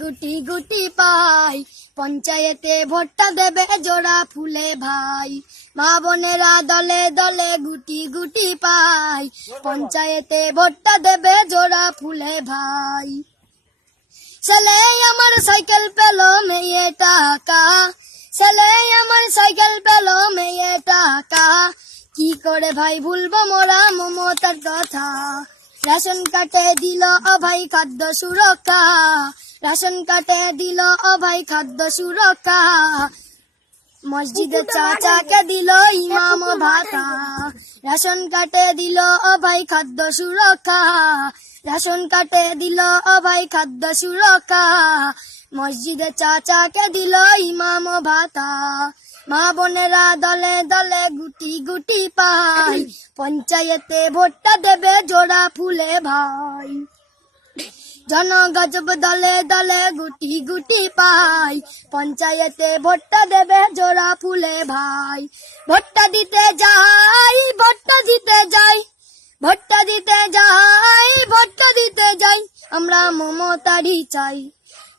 গুটি গুটি পাই পঞ্চায়েতে ভোটটা দেবে জোড়া ফুলে ভাই। মা বোনেরা দলে দলে গুটি গুটি পাই পঞ্চায়েতে ভোটটা দেবে জোড়া ফুলে ভাই। ছেলে আমার সাইকেল পেল মেয়ে টাকা, ছেলে আমার সাইকেল পেল মেয়ে টাকা, কি করে ভাই ভুলবো মোরা মমতার কথা। রেশন কার্ডে দিল ভাই খাদ্য সুরক্ষা, রেশন কার্ডে দিল ভাই খাদ্য সুরক্ষা, মসজিদের চাচাকে দিল ইমাম ভাতা। রেশন কার্ডে দিল ভাই খাদ্য সুরক্ষা, রেশন কার্ডে দিল ভাই খাদ্য সুরক্ষা, মসজিদের চাচাকে দিল ইমাম ভাতা। মা বোনেরা দলে দলে গুটি গুটি পাই পঞ্চায়েতে ভোটটা দেবে জোড়া ফুলে ভাই। জনগজব দলে দলে গুটি গুটি পাই পঞ্চায়েতে ভোটটা দেবে জোড়া ফুলে ভাই। ভোটটা দিতে যাই, ভোটটা দিতে যাই, ভোটটা দিতে যাই, ভোটটা দিতে যাই, আমরা মমতারই চাই।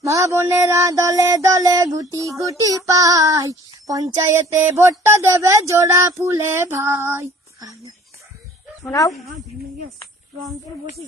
মা বোনেরা দলে দলে গুটি গুটি পাই পঞ্চায়েতে ভোটটা দেবে জোড়া ফুলে ভাই। শোনাও বসে